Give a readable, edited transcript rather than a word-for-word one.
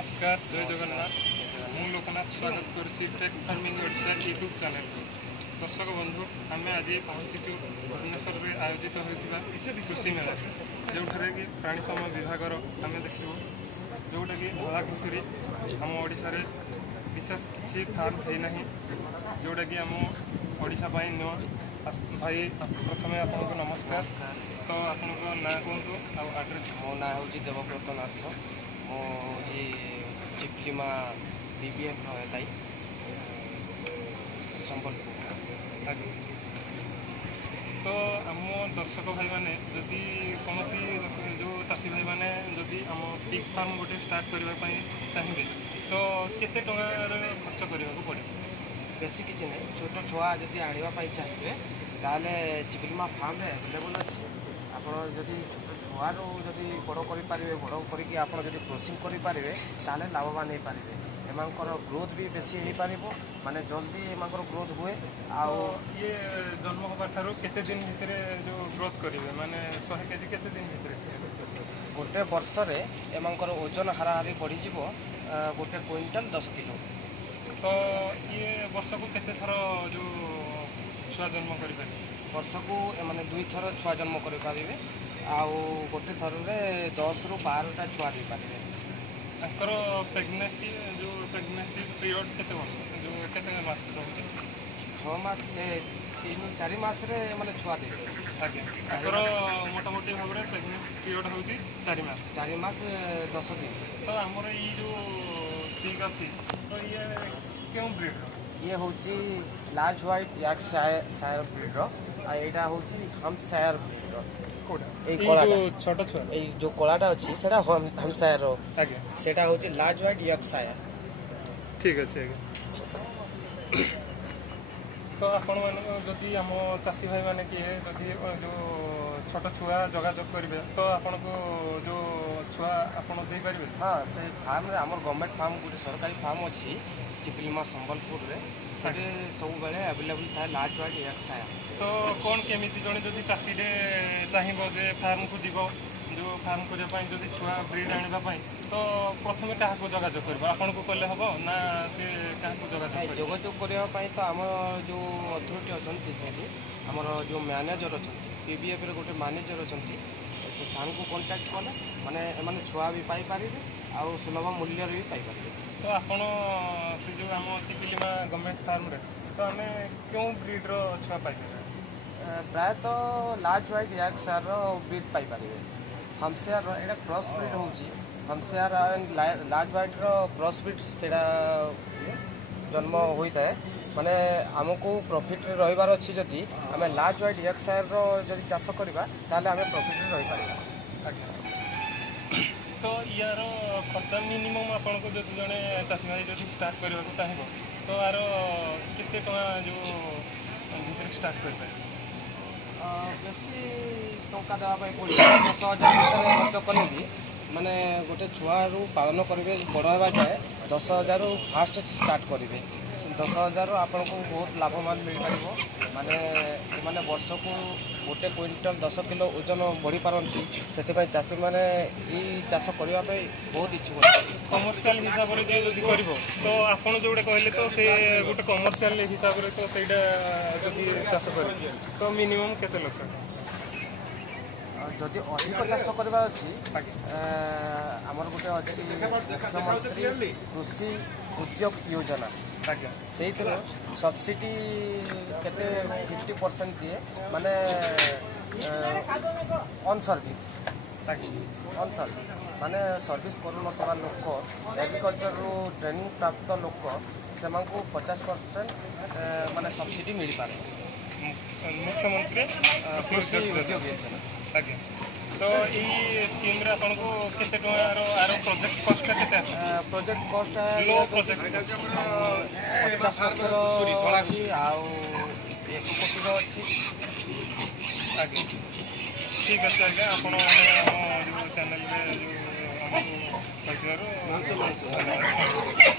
नमस्कार जय जगन्नाथ मु लोकनाथ स्वागत करुच्ची tech farming Odisha YouTube channel को दर्शक बंधु आम आज पहुँचीचु भुवनेश्वर में आयोजित होता कृषि मेला जो कि प्राणी सम विभाग आम देखू जोटा कि धला घुषुरी आम ओडिशा रे विशेष किसी फार्म होना जोटा कि आम ओडिशा नुआ भाई प्रथम आपको नमस्कार तो आपण ना कहतु आड्रेस मो ना हूँ देवव्रत नाथ मुझे चिपलिमा बीबीएफ एल संबलपुर तो आम दर्शक भाई मैंने जदि कौन जो चाषी भाई मैंने जदि आम पिग फार्म गोटे स्टार्ट करने चाहिए तो केते टंकार खर्च करने पड़े बेसी किसी नहीं छोट छुआ जब आने चाहिए ताले चिपलिमा फार्म एभेलेबल अच्छे आप छोट छुआरू जब बड़ करें बड़ करके आप क्रॉसिंग करेंगे ताले लाभवान हो पारे एमांकर ग्रोथ भी बेसी हो पार माने जल्दी एमांकर ग्रोथ हुए आउ ये जन्म होगा केते दिन भितर जो ग्रोथ करेंगे माने 100 केजी केते दिन भितर गोटे वर्ष में एमांकर ओजन हाराहारी बढ़ीज गोटे क्विंटाल 10 किलो तो ये वर्ष को केते थर जो छुआ जन्म करें वर्ष को एमाने 2 थर छुआ जन्म करें आउ गोटे थर 10 ରୁ 12टा छुआ दे पारे आंकर प्रेगनेंसी जो प्रेगनेंसी पीरियड केते वर्ष जो केते मास रहउची 6 मास 3-4 मास रे माने छुआ दे आगे आंकर मोटा मोटी भाव रे प्रेगनेंसी पीरियड होउची 4 मास 10 दिन तो हमर ई जो ठीक अछि तो ये क्यों ब्रीड ये होची लार्ज व्हाइट यॉर्कशायर ब्रीड आ एटा होची हम्पशायर ब्रीड छोट छुआ जो कलाटा अच्छी से हम्पशायर आगे सेटा होची लार्ज व्हाइट यॉर्कशायर ठीक अच्छे आगे तो आपण माने जदि आम चाषी भाई माने किए जदि जो छोट छुआ जोगाजोग करेंगे तो आपन को जो छुआ आपन दे पारिबे हाँ से फार्म रे हमर गवर्नमेंट फार्म गोटे सरकारी फार्म अच्छी चिपलिमा संबलपुर रे सेटे सब बेले अवेलेबल था लार्ज व्हाइट यॉर्कशायर तो कौन केमिति जने जदि चाषी दे चाहिबो जे फार्म को जीवो जो फार्म करबा जदि छुआ ब्रीड आनिबा तो प्रथमे क्या जोगाजोग कर आपन को कले हबो ना से क्या जोगाजोग करने तो आम जो अथॉरिटी अच्छा से आमर जो मैनेजर अच्छा पीबीएफ रे गोटे मैनेजर अच्छा से सार को कांटेक्ट कले माने एमाने छुआ भी पाई पारे आउ सुलभ मूल्य भी पाई पारे तो आपण से जो आम चिपलिमा गवर्नमेंट फार्म रे तो आम क्यों ब्रीड रो छुआ पाई प्रायतः लार्ज व्हाइट यॉर्कशायर ब्रीड पाई पारे हम्पशायर एटा क्रॉस ब्रीड होची Hampshire and large white cross breed सेटा जन्म होता है माने आमको प्रॉफिट रे रहिबार अछि जति आमे लार्ज व्हाइट यॉर्कशायर जदि चाष करबा ताले आमे प्रॉफिट रे रहि पारिबा तो यार खर्चा मिनिमम आपन को जदि जने चाषी भाई जदि स्टार्ट करबा को चाहिबो तो यार केते टका जो भितर स्टार्ट कर पाए बेसी टंका देवा पड़े 10,000 खर्च कले भी माने गोटे छुआरू पालन करेंगे बड़ होगा जाए 10,000 फास्ट स्टार्ट करेंगे 10,000 आपन को बहुत लाभवान मिल पार माने माने वर्ष को गोटे क्विंटाल 10 किलो ओजन बढ़ी पारती से चाषी मैंने ये चाष करने बहुत इच्छुक कमर्शियल हिसाब से जब कर तो आपड़ जो कहले तो से गोटे कमर्शियल हिसाब से तो सहीटा जब चाष कर तो मिनिमम केते लक्ष जदि अधिक चाष करवा आमर गोटे अच्छी मुख्यमंत्री कृषि उद्योग योजना से सब्सिडी केते 50% दिए माने ऑन सर्विस माने सर्विस करू नथवा लोक एग्रीकल्चर रू ट्रेनिंग प्राप्त लोक से 50% माने सब्सिडी मिल पारे मुख्यमंत्री कृषि उद्योग योजना आगे तो ये स्कीम रे आपन को केते टकार आरो प्रोजेक्ट कॉस्ट केते project cost low project 50 lakh अछि आउ 1 कोटी रो अछि आगे ठीक है आज्ञा आपण चैनल में जो हमको